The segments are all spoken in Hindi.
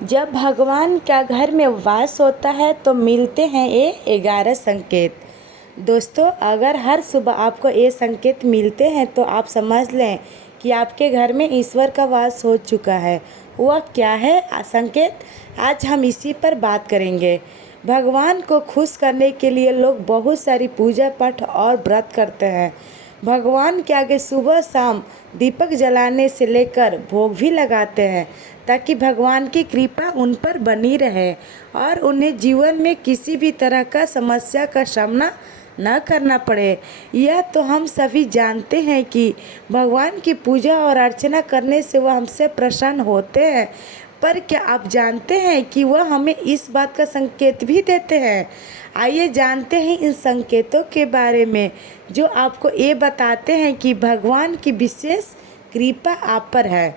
जब भगवान का घर में वास होता है तो मिलते हैं ये 11 संकेत। दोस्तों, अगर हर सुबह आपको ये संकेत मिलते हैं तो आप समझ लें कि आपके घर में ईश्वर का वास हो चुका है। वह क्या है संकेत? आज हम इसी पर बात करेंगे। भगवान को खुश करने के लिए लोग बहुत सारी पूजा पाठ और व्रत करते हैं। भगवान के आगे सुबह शाम दीपक जलाने से लेकर भोग भी लगाते हैं ताकि भगवान की कृपा उन पर बनी रहे और उन्हें जीवन में किसी भी तरह का समस्या का सामना न करना पड़े। यह तो हम सभी जानते हैं कि भगवान की पूजा और अर्चना करने से वह हमसे प्रसन्न होते हैं, पर क्या आप जानते हैं कि वह हमें इस बात का संकेत भी देते हैं? आइए जानते हैं इन संकेतों के बारे में जो आपको ये बताते हैं कि भगवान की विशेष कृपा आप पर है।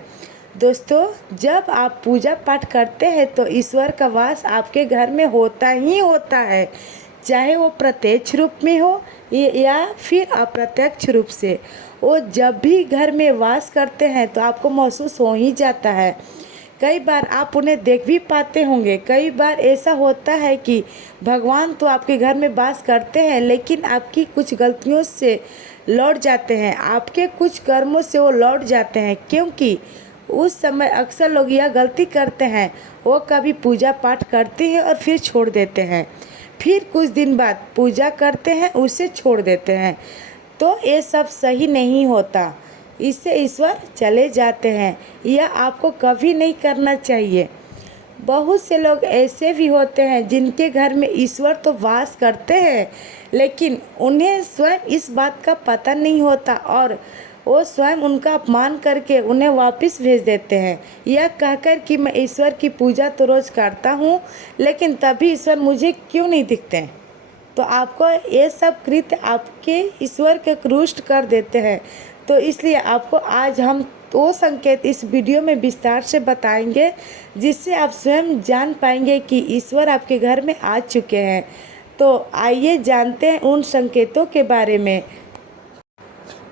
दोस्तों, जब आप पूजा पाठ करते हैं तो ईश्वर का वास आपके घर में होता ही होता है, चाहे वो प्रत्यक्ष रूप में हो या फिर अप्रत्यक्ष रूप से। वो जब भी घर में वास करते हैं तो आपको महसूस हो ही जाता है। कई बार आप उन्हें देख भी पाते होंगे। कई बार ऐसा होता है कि भगवान तो आपके घर में वास करते हैं, लेकिन आपकी कुछ गलतियों से लौट जाते हैं, आपके कुछ कर्मों से वो लौट जाते हैं, क्योंकि उस समय अक्सर लोग यह गलती करते हैं, वो कभी पूजा पाठ करते हैं और फिर छोड़ देते हैं, फिर कुछ दिन बाद पूजा करते हैं उसे छोड़ देते हैं। तो ये सब सही नहीं होता, इससे ईश्वर चले जाते हैं। यह आपको कभी नहीं करना चाहिए। बहुत से लोग ऐसे भी होते हैं जिनके घर में ईश्वर तो वास करते हैं, लेकिन उन्हें स्वयं इस बात का पता नहीं होता और वो स्वयं उनका अपमान करके उन्हें वापस भेज देते हैं, यह कहकर कि मैं ईश्वर की पूजा तो रोज़ करता हूँ, लेकिन तभी ईश्वर मुझे क्यों नहीं दिखते हैं। तो आपको ये सब कृत्य आपके ईश्वर के रुष्ट कर देते हैं। तो इसलिए आपको आज हम वो संकेत इस वीडियो में विस्तार से बताएंगे, जिससे आप स्वयं जान पाएंगे कि ईश्वर आपके घर में आ चुके हैं। तो आइए जानते हैं उन संकेतों के बारे में।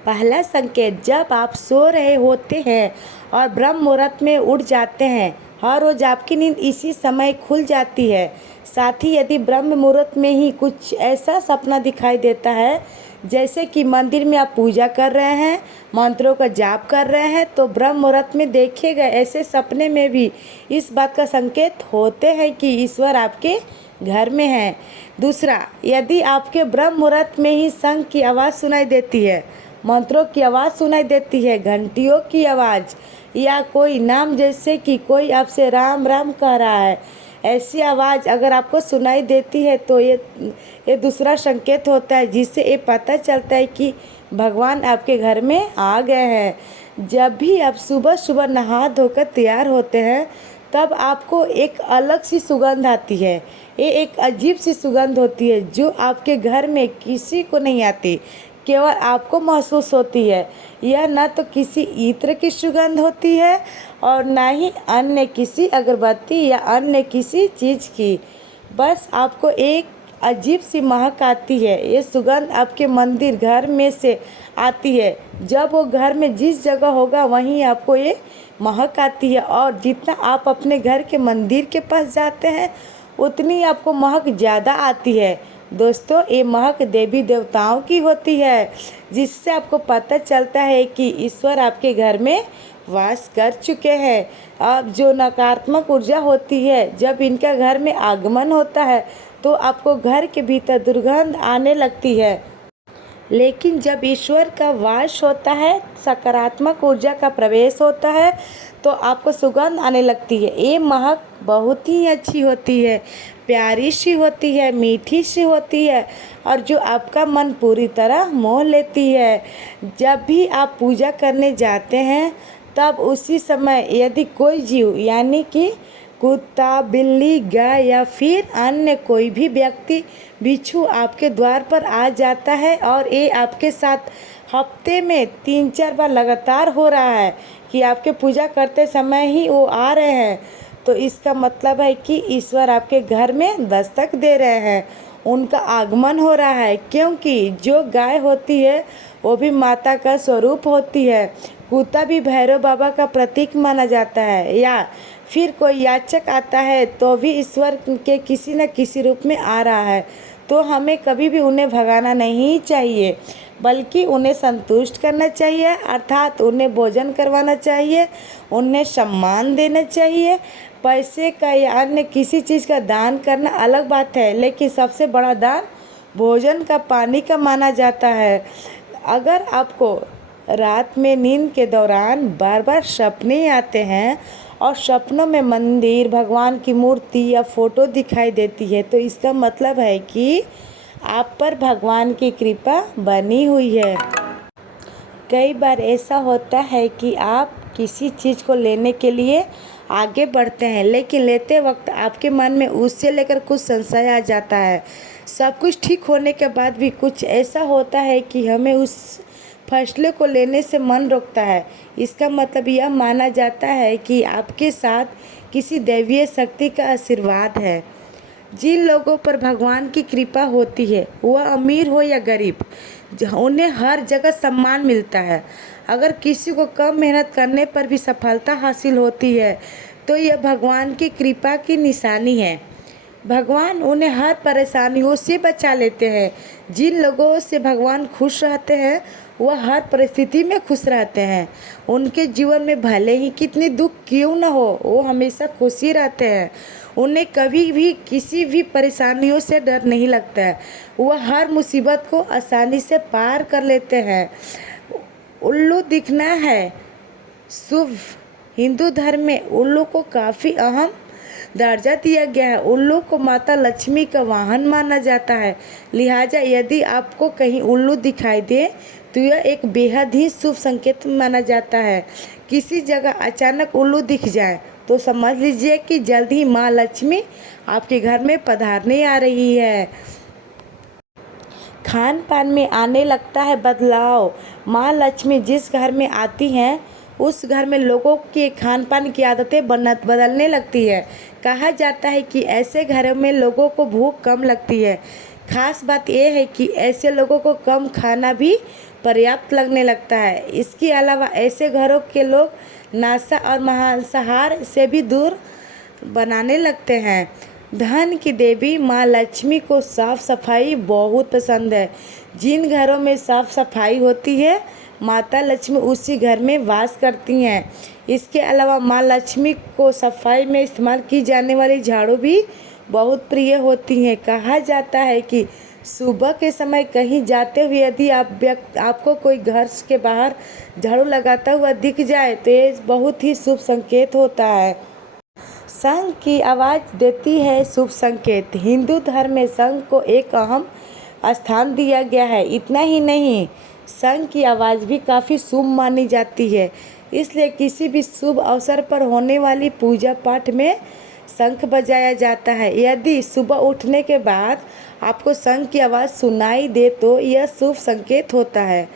पहला संकेत, जब आप सो रहे होते हैं और ब्रह्म मुहूर्त में उठ जाते हैं। हर रोज़ आपकी नींद इसी समय खुल जाती है। साथ ही यदि ब्रह्म मुहूर्त में ही कुछ ऐसा सपना दिखाई देता है, जैसे कि मंदिर में आप पूजा कर रहे हैं, मंत्रों का जाप कर रहे हैं, तो ब्रह्म मुहूर्त में देखे गए ऐसे सपने में भी इस बात का संकेत होते हैं कि ईश्वर आपके घर में है। दूसरा, यदि आपके ब्रह्म मुहूर्त में ही शंख की आवाज़ सुनाई देती है, मंत्रों की आवाज़ सुनाई देती है, घंटियों की आवाज़, या कोई नाम जैसे कि कोई आपसे राम राम कह रहा है, ऐसी आवाज़ अगर आपको सुनाई देती है तो ये दूसरा संकेत होता है, जिससे ये पता चलता है कि भगवान आपके घर में आ गए हैं। जब भी आप सुबह सुबह नहा धोकर तैयार होते हैं, तब आपको एक अलग सी सुगंध आती है। ये एक अजीब सी सुगंध होती है जो आपके घर में किसी को नहीं आती, केवल आपको महसूस होती है। यह न तो किसी इत्र की सुगंध होती है और ना ही अन्य किसी अगरबत्ती या अन्य किसी चीज़ की। बस आपको एक अजीब सी महक आती है। ये सुगंध आपके मंदिर घर में से आती है। जब वो घर में जिस जगह होगा वहीं आपको ये महक आती है, और जितना आप अपने घर के मंदिर के पास जाते हैं उतनी आपको महक ज़्यादा आती है। दोस्तों, ये महक देवी देवताओं की होती है, जिससे आपको पता चलता है कि ईश्वर आपके घर में वास कर चुके हैं। अब जो नकारात्मक ऊर्जा होती है, जब इनका घर में आगमन होता है तो आपको घर के भीतर दुर्गंध आने लगती है, लेकिन जब ईश्वर का वास होता है, सकारात्मक ऊर्जा का प्रवेश होता है, तो आपको सुगंध आने लगती है। ये महक बहुत ही अच्छी होती है, प्यारी सी होती है, मीठी सी होती है, और जो आपका मन पूरी तरह मोह लेती है। जब भी आप पूजा करने जाते हैं, तब उसी समय यदि कोई जीव यानी कि कुत्ता, बिल्ली, गाय या फिर अन्य कोई भी व्यक्ति, बिच्छू आपके द्वार पर आ जाता है और ये आपके साथ हफ्ते में 3-4 बार लगातार हो रहा है कि आपके पूजा करते समय ही वो आ रहे हैं, तो इसका मतलब है कि ईश्वर आपके घर में दस्तक दे रहे हैं। उनका आगमन हो रहा है, क्योंकि जो गाय होती है वो भी माता का स्वरूप होती है। कुत्ता भी भैरव बाबा का प्रतीक माना जाता है। या फिर कोई याचक आता है तो भी ईश्वर के किसी न किसी रूप में आ रहा है, तो हमें कभी भी उन्हें भगाना नहीं चाहिए, बल्कि उन्हें संतुष्ट करना चाहिए, अर्थात उन्हें भोजन करवाना चाहिए, उन्हें सम्मान देना चाहिए। पैसे का या अन्य किसी चीज़ का दान करना अलग बात है, लेकिन सबसे बड़ा दान भोजन का, पानी का माना जाता है। अगर आपको रात में नींद के दौरान बार बार सपने आते हैं और सपनों में मंदिर, भगवान की मूर्ति या फोटो दिखाई देती है, तो इसका मतलब है कि आप पर भगवान की कृपा बनी हुई है। कई बार ऐसा होता है कि आप किसी चीज़ को लेने के लिए आगे बढ़ते हैं, लेकिन लेते वक्त आपके मन में उससे लेकर कुछ संशय आ जाता है। सब कुछ ठीक होने के बाद भी कुछ ऐसा होता है कि हमें उस फैसले को लेने से मन रोकता है। इसका मतलब यह माना जाता है कि आपके साथ किसी दैवीय शक्ति का आशीर्वाद है। जिन लोगों पर भगवान की कृपा होती है, वह अमीर हो या गरीब, उन्हें हर जगह सम्मान मिलता है। अगर किसी को कम मेहनत करने पर भी सफलता हासिल होती है, तो यह भगवान की कृपा की निशानी है। भगवान उन्हें हर परेशानियों से बचा लेते हैं। जिन लोगों से भगवान खुश रहते हैं, वह हर परिस्थिति में खुश रहते हैं। उनके जीवन में भले ही कितनी दुख क्यों न हो, वो हमेशा खुशी रहते हैं। उन्हें कभी भी किसी भी परेशानियों से डर नहीं लगता है। वह हर मुसीबत को आसानी से पार कर लेते हैं। उल्लू दिखना है शुभ। हिंदू धर्म में उल्लू को काफ़ी अहम दर्जा दिया गया है। उल्लू को माता लक्ष्मी का वाहन माना जाता है। लिहाजा यदि आपको कहीं उल्लू दिखाई दे तो यह एक बेहद ही शुभ संकेत माना जाता है। किसी जगह अचानक उल्लू दिख जाए तो समझ लीजिए कि जल्द ही माँ लक्ष्मी आपके घर में पधारने आ रही है। खान पान में आने लगता है बदलाव। माँ लक्ष्मी जिस घर में आती हैं, उस घर में लोगों के खान पान की आदतें बदलने लगती है। कहा जाता है कि ऐसे घरों में लोगों को भूख कम लगती है। खास बात यह है कि ऐसे लोगों को कम खाना भी पर्याप्त लगने लगता है। इसके अलावा ऐसे घरों के लोग नाश्ता और मांसाहार से भी दूर बनाने लगते हैं। धन की देवी माँ लक्ष्मी को साफ सफाई बहुत पसंद है। जिन घरों में साफ सफाई होती है, माता लक्ष्मी उसी घर में वास करती हैं। इसके अलावा माँ लक्ष्मी को सफाई में इस्तेमाल की जाने वाली झाड़ू भी बहुत प्रिय होती हैं। कहा जाता है कि सुबह के समय कहीं जाते हुए यदि आपको कोई घर के बाहर झाड़ू लगाता हुआ दिख जाए तो ये बहुत ही शुभ संकेत होता है। शंख की आवाज़ देती है शुभ संकेत। हिंदू धर्म में शंख को एक अहम स्थान दिया गया है। इतना ही नहीं, शंख की आवाज़ भी काफ़ी शुभ मानी जाती है। इसलिए किसी भी शुभ अवसर पर होने वाली पूजा पाठ में शंख बजाया जाता है। यदि सुबह उठने के बाद आपको शंख की आवाज़ सुनाई दे तो यह शुभ संकेत होता है।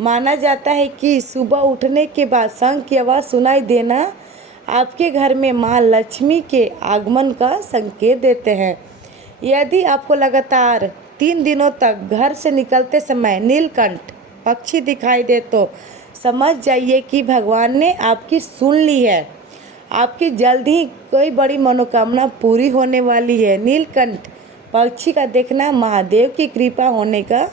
माना जाता है कि सुबह उठने के बाद शंख की आवाज़ सुनाई देना आपके घर में माँ लक्ष्मी के आगमन का संकेत देते हैं। यदि आपको लगातार 3 दिनों तक घर से निकलते समय नीलकंठ पक्षी दिखाई दे तो समझ जाइए कि भगवान ने आपकी सुन ली है। आपकी जल्द ही कोई बड़ी मनोकामना पूरी होने वाली है। नीलकंठ पक्षी का देखना महादेव की कृपा होने का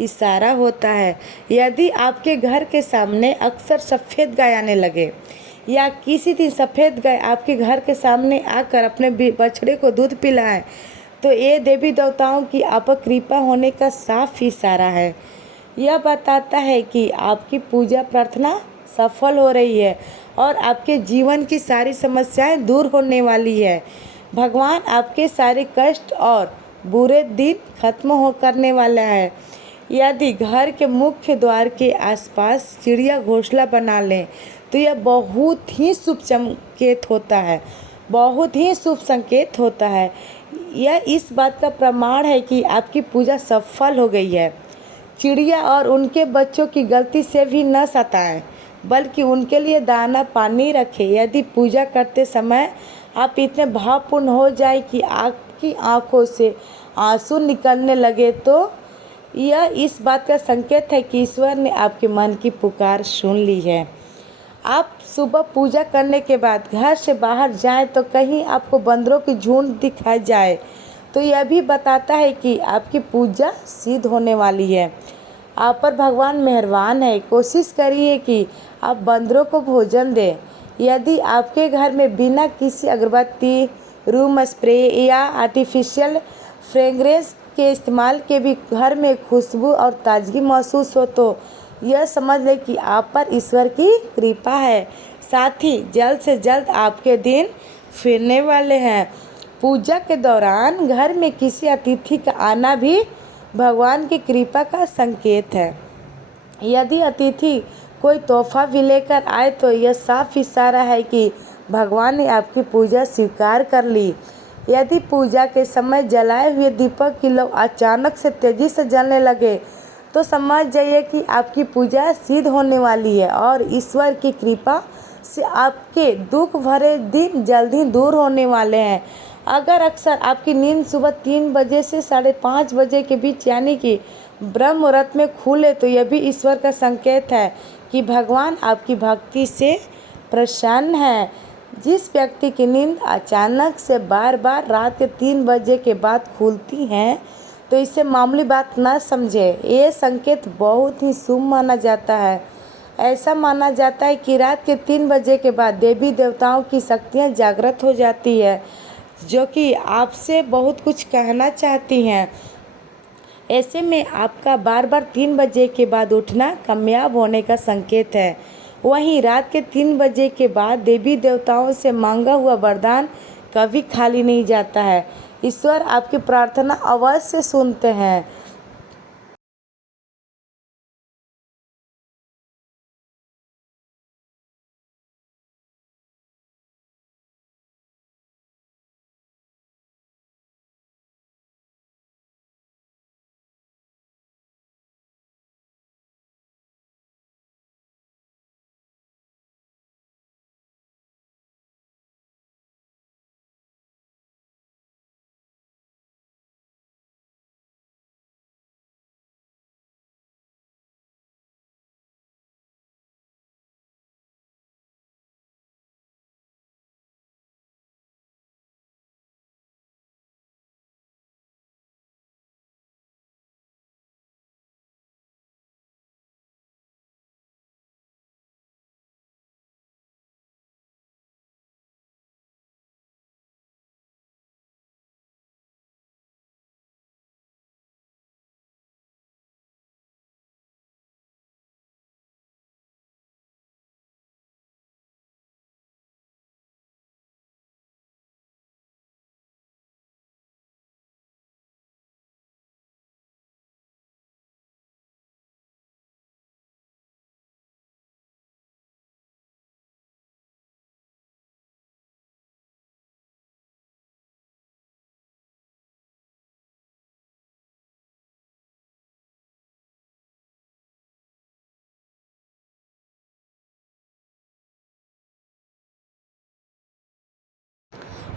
इशारा होता है। यदि आपके घर के सामने अक्सर सफ़ेद गाय आने लगे या किसी दिन सफ़ेद गाय आपके घर के सामने आकर अपने बछड़े को दूध पिलाएं, तो ये देवी देवताओं की आप पर कृपा होने का साफ इशारा है। यह बताता है कि आपकी पूजा प्रार्थना सफल हो रही है और आपके जीवन की सारी समस्याएं दूर होने वाली है। भगवान आपके सारे कष्ट और बुरे दिन खत्म हो करने वाला है। यदि घर के मुख्य द्वार के आसपास चिड़िया घोंसला बना लें तो यह बहुत ही शुभ संकेत होता है। बहुत ही शुभ संकेत होता है। यह इस बात का प्रमाण है कि आपकी पूजा सफल हो गई है। चिड़िया और उनके बच्चों की गलती से भी न सताएं, बल्कि उनके लिए दाना पानी रखें। यदि पूजा करते समय आप इतने भावपूर्ण हो जाए कि आपकी आंखों से आंसू निकलने लगे तो यह इस बात का संकेत है कि ईश्वर ने आपके मन की पुकार सुन ली है। आप सुबह पूजा करने के बाद घर से बाहर जाएं तो कहीं आपको बंदरों की झुंड दिखाई जाए तो यह भी बताता है कि आपकी पूजा सिद्ध होने वाली है। आप पर भगवान मेहरबान है। कोशिश करिए कि आप बंदरों को भोजन दें। यदि आपके घर में बिना किसी अगरबत्ती, रूम स्प्रे या आर्टिफिशियल फ्रेगरेंस के इस्तेमाल के भी घर में खुशबू और ताजगी महसूस हो तो यह समझ लें कि आप पर ईश्वर की कृपा है। साथ ही जल्द से जल्द आपके दिन फिरने वाले हैं। पूजा के दौरान घर में किसी अतिथि का आना भी भगवान की कृपा का संकेत है। यदि अतिथि कोई तोहफा भी लेकर आए तो यह साफ इशारा है कि भगवान ने आपकी पूजा स्वीकार कर ली। यदि पूजा के समय जलाए हुए दीपक की लौ अचानक से तेजी से जलने लगे तो समझ जाइए कि आपकी पूजा सिद्ध होने वाली है और ईश्वर की कृपा से आपके दुख भरे दिन जल्द ही दूर होने वाले हैं। अगर अक्सर आपकी नींद सुबह 3 बजे से 5:30 बजे के बीच यानी कि ब्रह्म मुहूर्त में खुले तो यह भी ईश्वर का संकेत है कि भगवान आपकी भक्ति से प्रसन्न है। जिस व्यक्ति की नींद अचानक से बार बार रात के 3 बजे के बाद खुलती हैं तो इसे मामूली बात न समझे। ये संकेत बहुत ही शुभ माना जाता है। ऐसा माना जाता है कि रात के 3 बजे के बाद देवी देवताओं की शक्तियाँ जागृत हो जाती है जो कि आपसे बहुत कुछ कहना चाहती हैं। ऐसे में आपका बार बार 3 बजे के बाद उठना कामयाब होने का संकेत है। वहीं रात के 3 बजे के बाद देवी देवताओं से मांगा हुआ वरदान कभी खाली नहीं जाता है। ईश्वर आपकी प्रार्थना अवश्य सुनते हैं।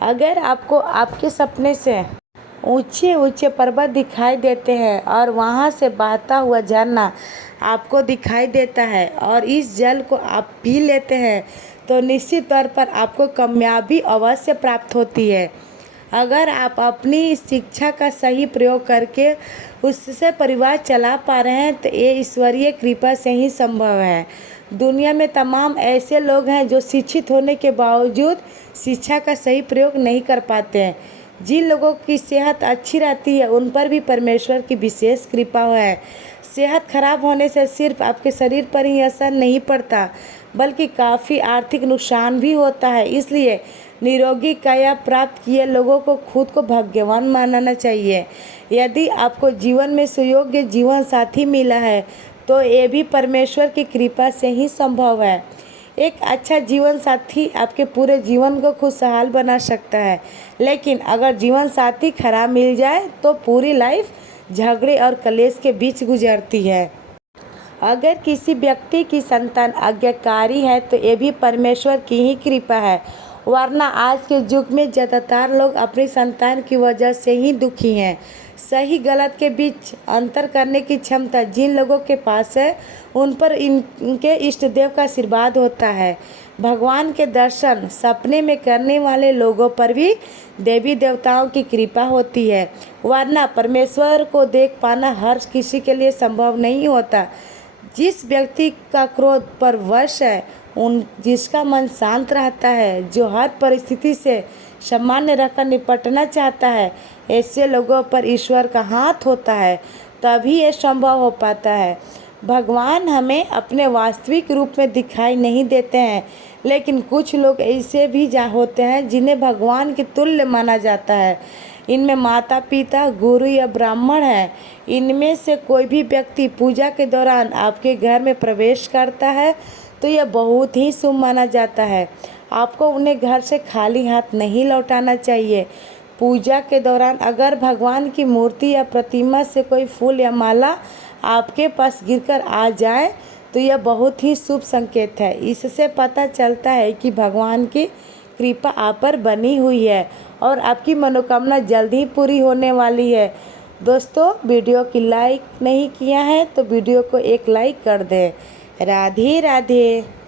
अगर आपको आपके सपने से ऊंचे ऊंचे पर्वत दिखाई देते हैं और वहां से बहता हुआ झरना आपको दिखाई देता है और इस जल को आप पी लेते हैं तो निश्चित तौर पर आपको कामयाबी अवश्य प्राप्त होती है। अगर आप अपनी शिक्षा का सही प्रयोग करके उससे परिवार चला पा रहे हैं तो ये ईश्वरीय कृपा से ही संभव है। दुनिया में तमाम ऐसे लोग हैं जो शिक्षित होने के बावजूद शिक्षा का सही प्रयोग नहीं कर पाते हैं। जिन लोगों की सेहत अच्छी रहती है उन पर भी परमेश्वर की विशेष कृपा है। सेहत खराब होने से सिर्फ आपके शरीर पर ही असर नहीं पड़ता बल्कि काफ़ी आर्थिक नुकसान भी होता है। इसलिए निरोगी काया प्राप्त किए लोगों को खुद को भाग्यवान मानना चाहिए। यदि आपको जीवन में सुयोग्य जीवन साथी मिला है तो ये भी परमेश्वर की कृपा से ही संभव है। एक अच्छा जीवन साथी आपके पूरे जीवन को खुशहाल बना सकता है, लेकिन अगर जीवन साथी खराब मिल जाए तो पूरी लाइफ झगड़े और कलेश के बीच गुजरती है। अगर किसी व्यक्ति की संतान आज्ञाकारी है तो ये भी परमेश्वर की ही कृपा है। वरना आज के युग में ज़्यादातर लोग अपनी संतान की वजह से ही दुखी हैं। सही गलत के बीच अंतर करने की क्षमता जिन लोगों के पास है उन पर इनके इष्ट देव का आशीर्वाद होता है। भगवान के दर्शन सपने में करने वाले लोगों पर भी देवी देवताओं की कृपा होती है, वरना परमेश्वर को देख पाना हर किसी के लिए संभव नहीं होता। जिस व्यक्ति का क्रोध पर वश है, जिसका मन शांत रहता है, जो हर परिस्थिति से सामान्य रखकर निपटना चाहता है, ऐसे लोगों पर ईश्वर का हाथ होता है, तभी ये संभव हो पाता है। भगवान हमें अपने वास्तविक रूप में दिखाई नहीं देते हैं, लेकिन कुछ लोग ऐसे भी होते हैं जिन्हें भगवान के तुल्य माना जाता है। इनमें माता पिता, गुरु या ब्राह्मण हैं। इनमें से कोई भी व्यक्ति पूजा के दौरान आपके घर में प्रवेश करता है तो यह बहुत ही शुभ माना जाता है। आपको उन्हें घर से खाली हाथ नहीं लौटाना चाहिए। पूजा के दौरान अगर भगवान की मूर्ति या प्रतिमा से कोई फूल या माला आपके पास गिरकर आ जाए तो यह बहुत ही शुभ संकेत है। इससे पता चलता है कि भगवान की कृपा आप पर बनी हुई है और आपकी मनोकामना जल्द ही पूरी होने वाली है। दोस्तों, वीडियो की लाइक नहीं किया है तो वीडियो को एक लाइक कर दें। राधे राधे।